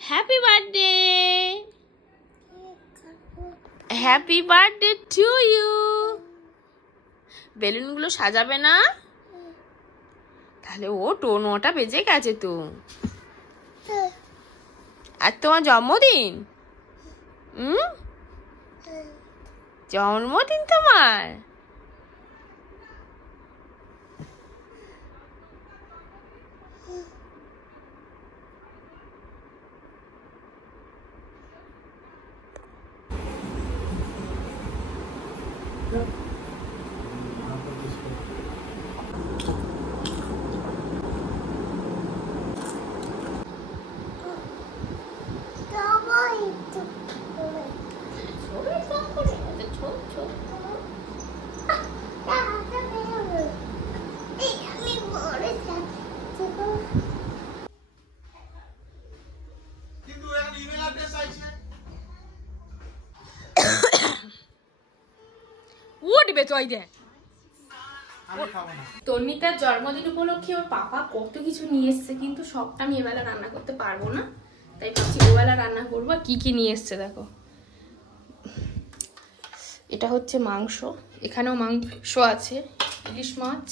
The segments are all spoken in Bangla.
Happy birthday, happy birthday to you. বেলুনগুলো সাজাবে না? তাহলে ও 9টা বেজে গেছে তো। আর তোমার জন্মদিন? জন্মদিন তোমার? তন্মিতার জন্মদিন উপলক্ষে ওর পাপা কত কিছু নিয়ে এসছে, কিন্তু সবটা আমি এবেলা রান্না করতে পারবো না, তাই ভাবছি ওবেলা রান্না করবো। কি কি নিয়ে এসছে দেখো, এটা হচ্ছে মাংস, এখানেও মাংস আছে, ইলিশ মাছ,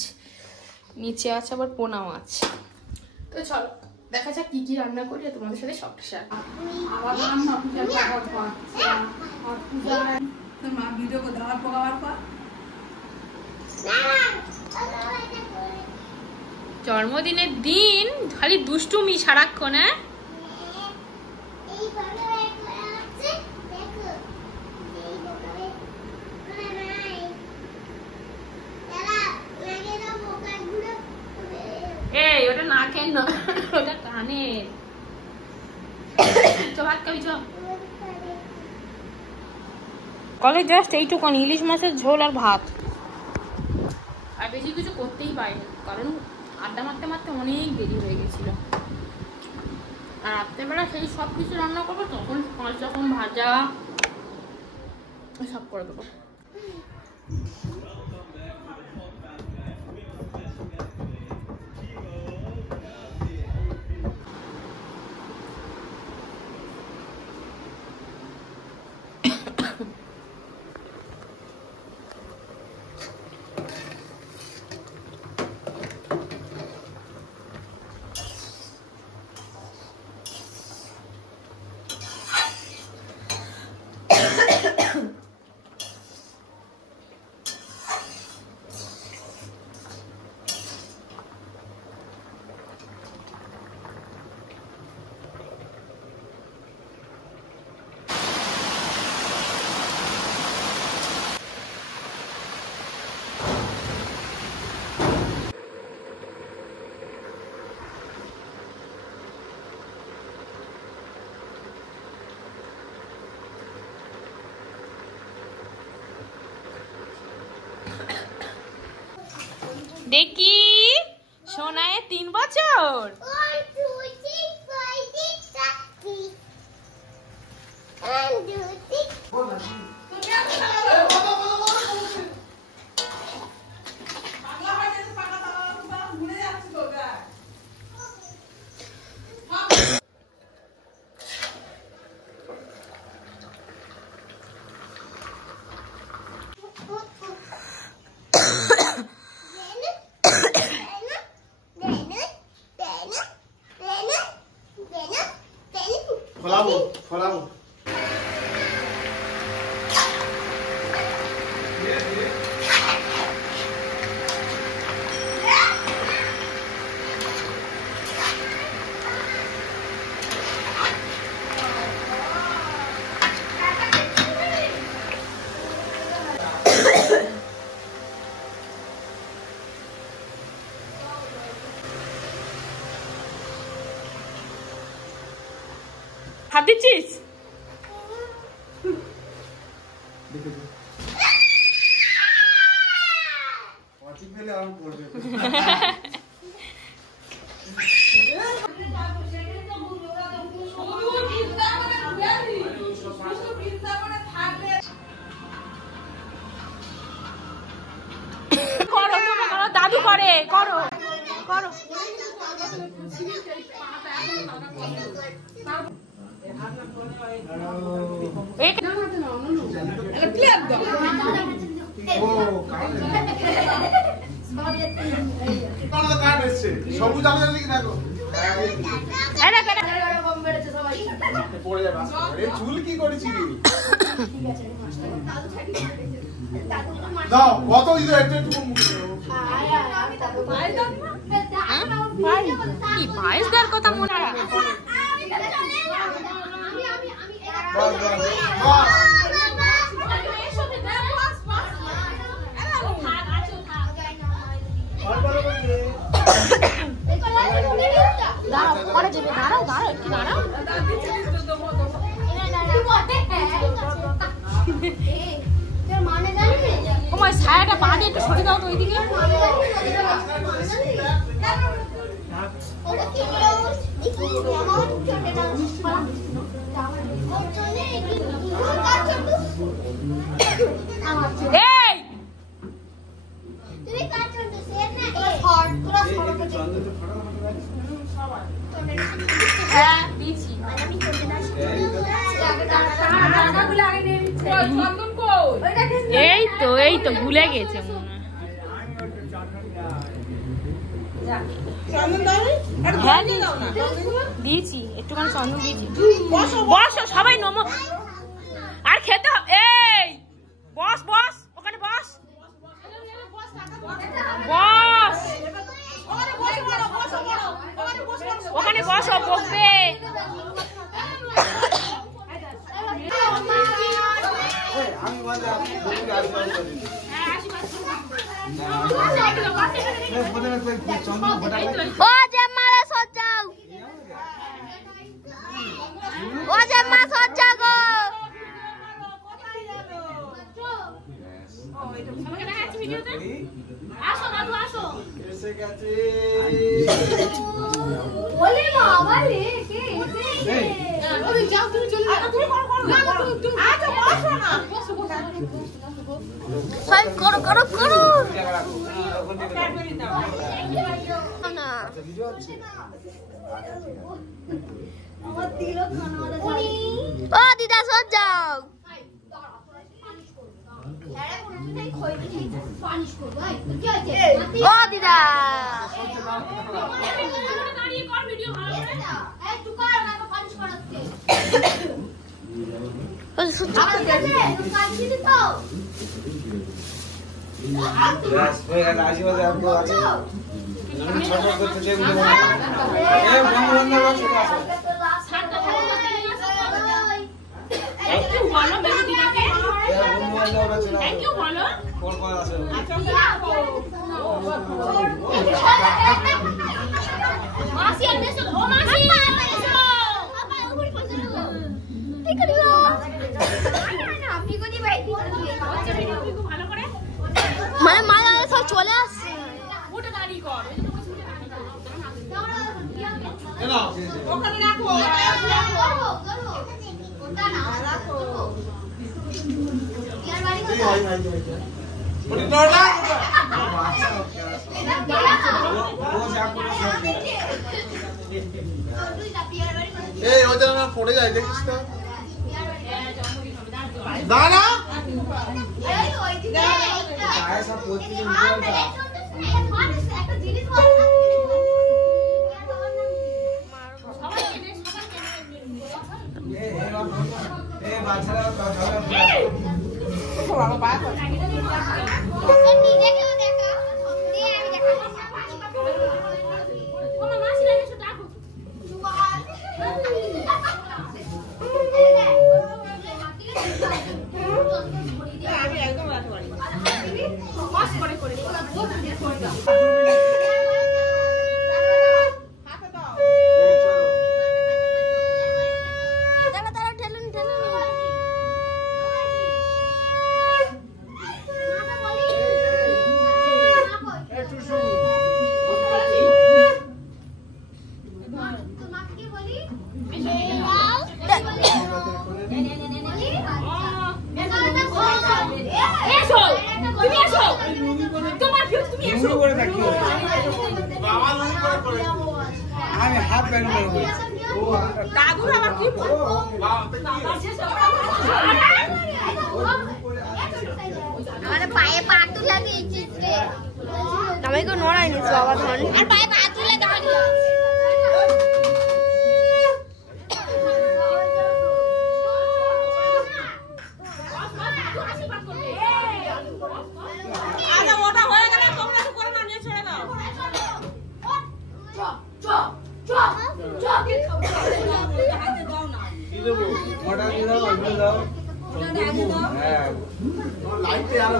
নিচে আছে আবার পোনা মাছ। তো চলো দেখা যাক কি কি রান্না করি আর তোমাদের সাথে সবটা শেয়ার করব। জন্মদিনের দিন খালি দুষ্টুমি সারাক্ষণ। এই ওটা নাকের না, ওটা কানের। কলে জাস্ট এইটুকুন ইলিশ মাছের ঝোল আর ভাত, আর বেশি কিছু করতেই পারিনি, কারণ আড্ডা মারতে মারতে অনেক দেরি হয়ে গেছিল। আর রাত্রেবেলা সেই সব কিছু রান্না করবো, তখন 5 রকম ভাজা সব করে দেবো। দেখি সোনায় 3 বছর। হাত দিচ্ছিস? দাদু করে, করো করো। সবুজ আলো দেখি দেখো চুল কি করেছি দাও কত দিতে একটু একটু কি পায়েস দেওয়ার কথা মনে হয় ছায়াটা পা দিয়ে একটু সরে দাও তো ওইদিকে এই তো ভুলে গেছে মনে হয় দিয়েছি একটুখানি চন্দন দিয়েছি বসো সবাই নমো আর খেতে হবে এই বস বস ওখানে বস বস ওখানে বসো বসবে ও জেম্মারে সজ্জাও ও জেম্মা সজ্জা গো আসো দাদু আসো এসে গেছে বলে বাবা রে কে এসে ওই যাও তুমি চলে যাও তুমি করো আচ্ছা বসো না বসো সাইন করো করো করো না ও দিদা সজ্জাও ও দিদা মানে মায়া সব চলে আসছে এই ও যেন না পড়ে যায় দেখিস তো না না আমি হাফ প্যান্ট পরবো। দাদুর আবার কি আমার পায়ে পা তুলে দিয়েছে আমি তো নড়াইনি তো আবার ধর আর পায়ে পা তুলে দাঁড়িয়ে আরে ওটা হয়ে গেলে তোমরা কি করে না নিয়ে ছেড়ে দাও হাতে দাও না কি দেবো মোটা দিয়ে দাও আগে দাও হ্যাঁ লাইটে আর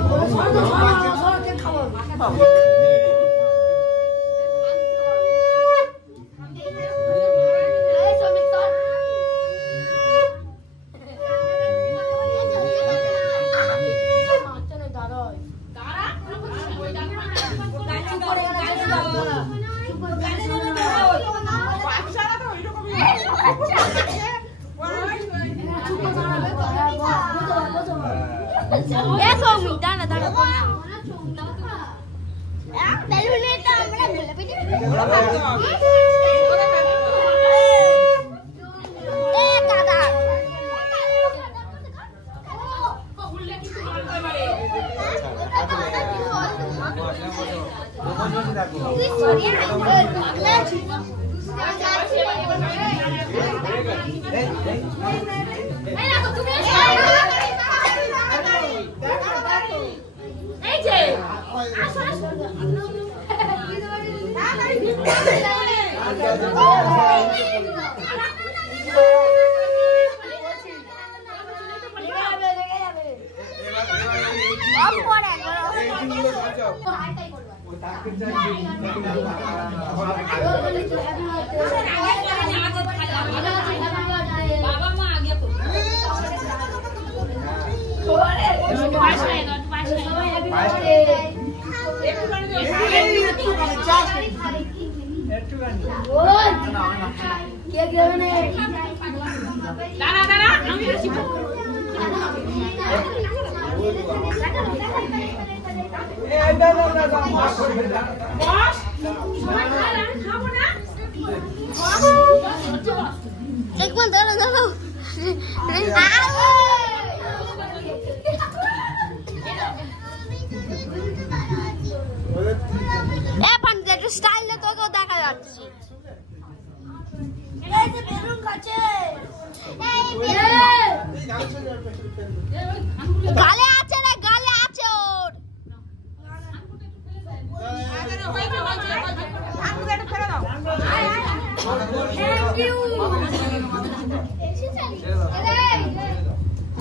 গালে আছে রে গালে আছে ওর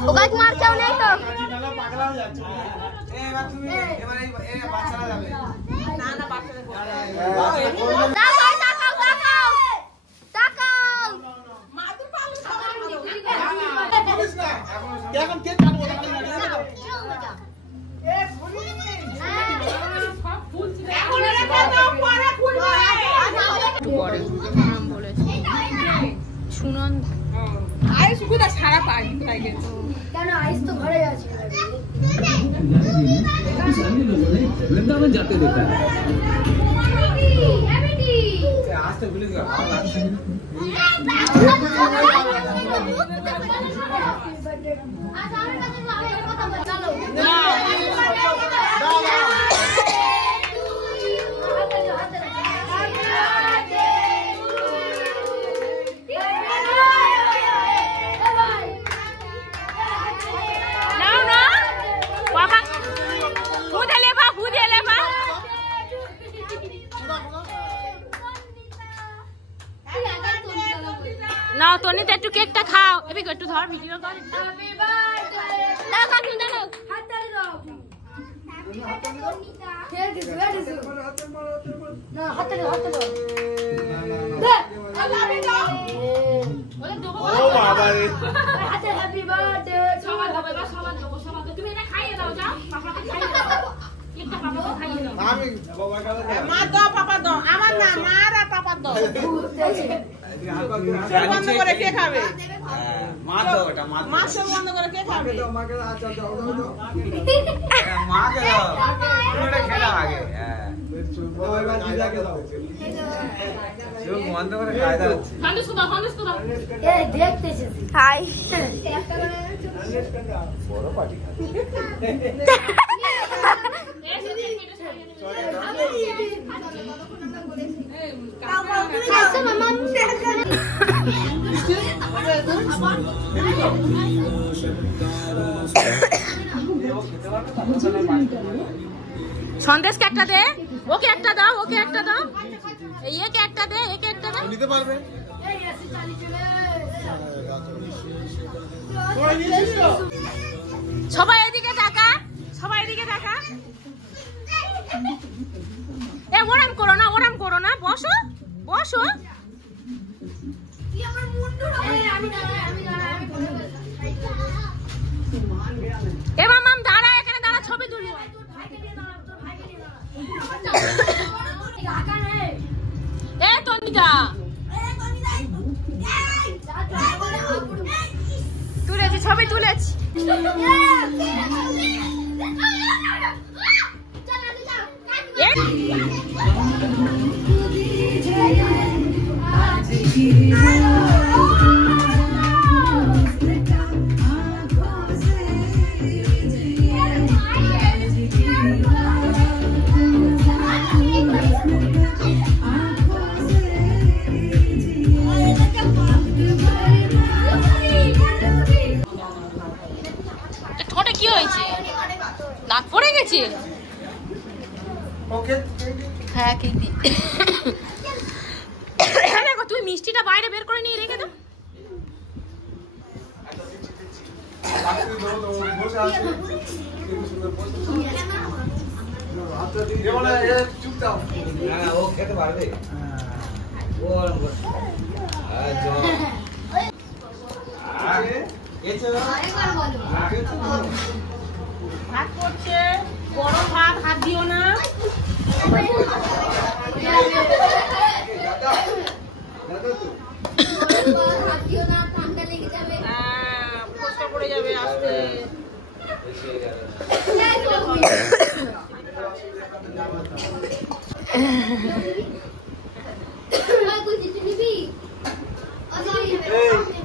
ওকে মার কেউ নেই তো পাগলা হয়ে যাচ্ছে এবার তুমি এবার এই বাচ্চারা যাবে না না বাচ্চাদের তাকাও তাকাও তাকাও তাকাও মাদুর পালু এখন কে কাটবো সারা পাই কেন আইস তো ঘরে আছে वृंदावन जाते देखा है आज तो भूल गया নাও তনি তো একটু কেকটা খাও এবি একটু ধর ভিডিও কর হ্যাপি বার্থডে দাও কাকি দাও হাত তালি দাও কেক দিছো না হাত তালি দাও দে আল্লাহ দাও ওরে দেবো ও বাবা রে হাতে হ্যাপি বার্থডে সবাই দেবো সবাই তুমি এটা খাইয়ে দাও যাও পাপাকে খাইয়ে দাও কেকটা পাপাকে খাইয়ে দাও আমি বাবা কাছে মা দাও পাপা দাও আমার না মা আর পাপা দাও বন্ধ করে কে খাবে মাছ দাও এটা মাছ সব বন্ধ করে কে খাবে? মাকে আচ্ছা দাও মাকে দাও তুমি এটা খেলা আগে হ্যাঁ ওই বাদ দিদাকে দাও সব বন্ধ করে কায়দা হচ্ছে এই দেখতেছিস হাই বড় পার্টি সন্দেশকে একটা দে, ওকে একটা দাও, ওকে একটা দাও, একে একটা দে, একে একটা দে। নিতে পারবে সবাই এদিকে তাকা, সবাই এদিকে তাকা। এ ওরাম করো না, বসো বসো। এ মামাম দাঁড়া, এখানে দাঁড়া, ছবি তুলবো। এ তনিকা তুলেছি, ছবি তুলেছি। ঠোঁটে কি হয়েছে? দাগ পড়ে গেছে? ওকে হ্যাঁ কি দি দেখো তুমি মিষ্টিটা বাইরে বের করে নিয়ে রেখে দাও। বসে আছে চুপ দাও হ্যাঁ ও খেতে পারবে ও ভাত করছে, গরম ভাত, হাত দিও না। কষ্ট পড়ে যাবে আসতে।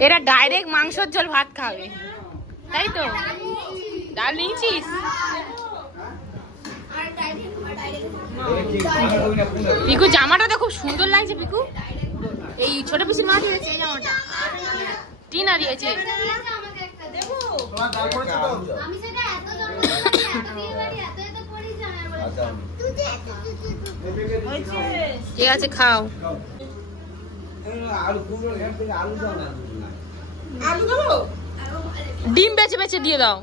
এরা ডাইরেক্ট মাংসের ঝোল ভাত খাবে, তাই তো? ডাল নিয়েছিস? পিকু জামাটা তো খুব সুন্দর লাগছে। পিকু এই ছোট পিসির মা দিয়েছে এই জামাটা, টিনা দিয়েছে। ঠিক আছে খাও। আলু দেবো? ডিম বেছে বেছে দিয়ে দাও।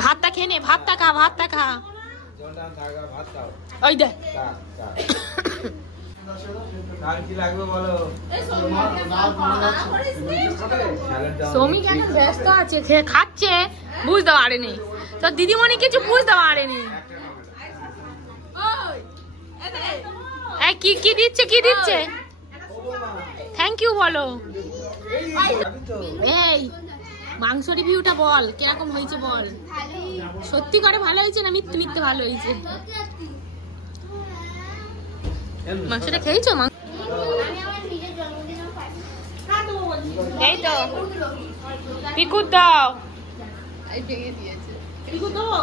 ভাতটা খেয়ে নে, ভাতটা খা, ভাতটা খা। ওই দেখ সৌমিক এখন ব্যস্ত আছে, খাচ্ছে, বুঝতে পারেনি তো দিদিমণি কিছু বুঝতে পারেনি। কি কি দিচ্ছে, কি দিচ্ছে? থ্যাংক ইউ বলো। এই মাংস রিভিউটা বল, কিরকম হয়েছে বল। সত্যি করে ভালো হয়েছে না মিথ্যে মিথ্যে ভালো হয়েছে? মাংসটা খেয়েছো? এই তো পিকু দাও, পিকু দাও,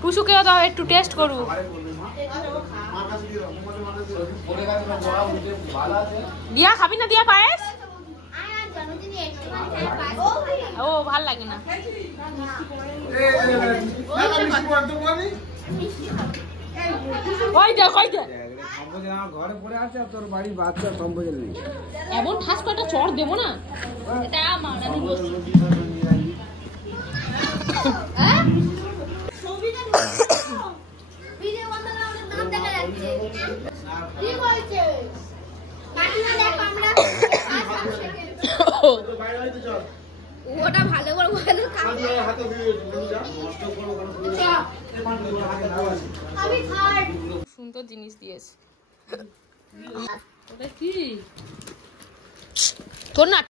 পুষুকেও দাও, একটু টেস্ট করুক। দিয়া খাবি না? দিয়া পায়েস ও ভাল লাগে না। ওই দেখ, ওই দেখ ঘরে পড়ে আছে আর তোর বাড়ির বাচ্চা সম্বোধন নেই। এমন ঠাস কটা চড় দেবো না, এটা মারা ওটা ভালো করে ভালো খাবে আমি থার্ড সুন্দর জিনিস দিয়েছে। ওটা কি তোর না